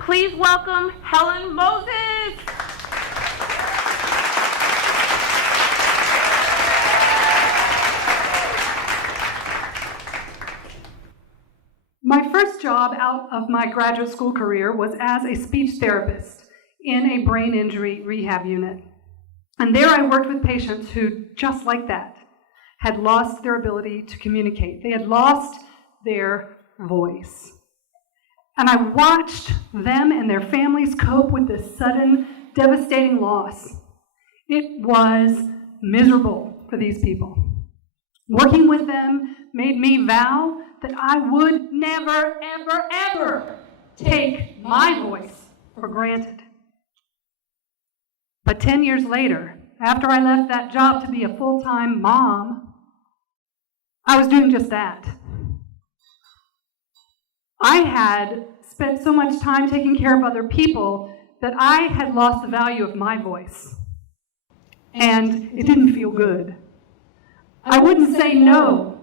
Please welcome Helen Moses. My first job out of my graduate school career was as a speech therapist in a brain injury rehab unit. And there I worked with patients who, just like that, had lost their ability to communicate. They had lost their voice. And I watched them and their families cope with this sudden, devastating loss. It was miserable for these people. Working with them made me vow that I would never, ever, ever take my voice for granted. But 10 years later, after I left that job to be a full-time mom, I was doing just that. I had spent so much time taking care of other people that I had lost the value of my voice. And it didn't feel good. I wouldn't say no,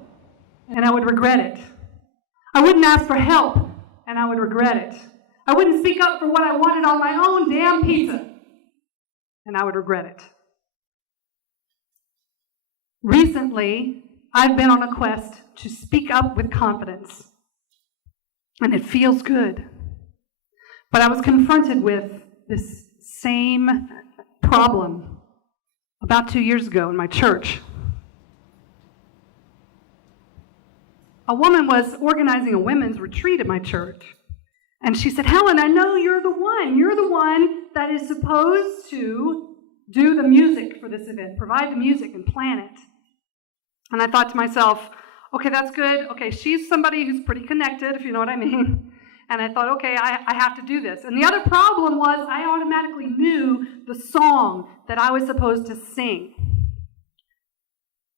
and I would regret it. I wouldn't ask for help, and I would regret it. I wouldn't speak up for what I wanted on my own damn pizza, and I would regret it. Recently, I've been on a quest to speak up with confidence, and it feels good. But I was confronted with this same problem about 2 years ago in my church. A woman was organizing a women's retreat at my church. And she said, "Helen, I know you're the one. You're the one that is supposed to do the music for this event, provide the music and plan it." And I thought to myself, okay, that's good. Okay, she's somebody who's pretty connected, if you know what I mean. And I thought, okay, I have to do this. And the other problem was I automatically knew the song that I was supposed to sing.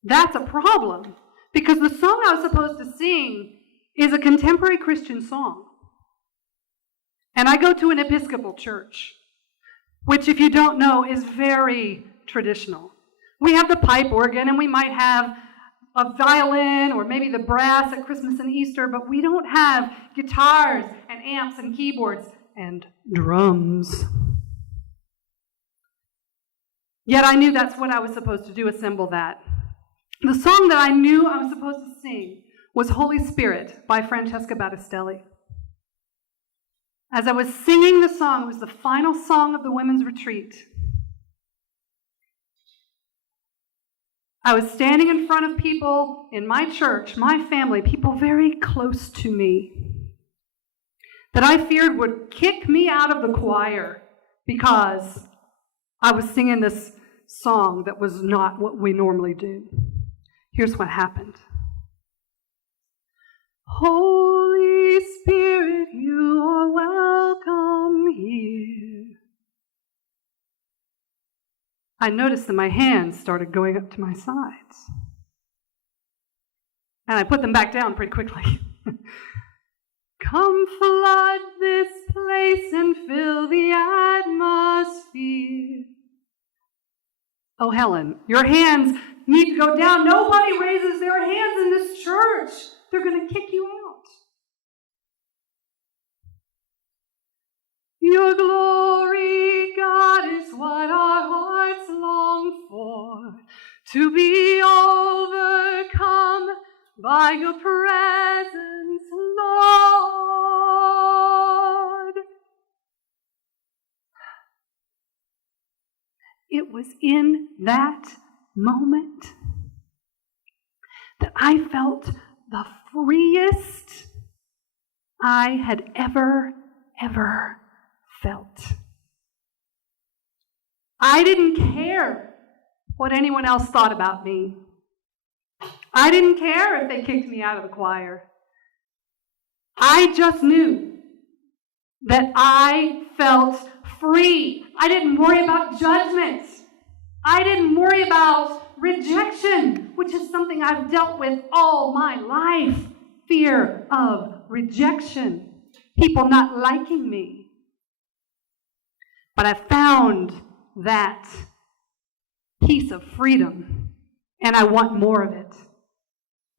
That's a problem. Because the song I was supposed to sing is a contemporary Christian song. And I go to an Episcopal church, which, if you don't know, is very traditional. We have the pipe organ, and we might have a violin or maybe the brass at Christmas and Easter, but we don't have guitars and amps and keyboards and drums. Yet I knew that's what I was supposed to do, assemble that. The song that I knew I was supposed to sing was Holy Spirit by Francesca Battistelli. As I was singing the song, it was the final song of the women's retreat. I was standing in front of people in my church, my family, people very close to me, that I feared would kick me out of the choir because I was singing this song that was not what we normally do. Here's what happened. Holy Spirit, you are welcome here. I noticed that my hands started going up to my sides. And I put them back down pretty quickly. Come flood this place and fill the atmosphere. Oh, Helen, your hands need to go down. Nobody raises their hands in this church. They're going to kick you out. Your glory, God, is what our hearts long for, to be overcome by your presence, Lord. It was in that moment that I felt the freest I had ever felt. I didn't care what anyone else thought about me. I didn't care if they kicked me out of the choir. I just knew that I felt free. I didn't worry about judgment. I didn't worry about rejection, which is something I've dealt with all my life. Fear of rejection. People not liking me. But I found that piece of freedom, and I want more of it.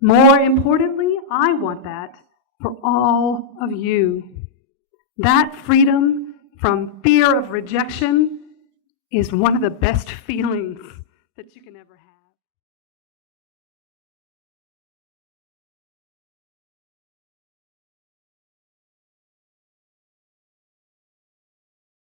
More importantly, I want that for all of you. That freedom from fear of rejection is one of the best feelings that you can ever have.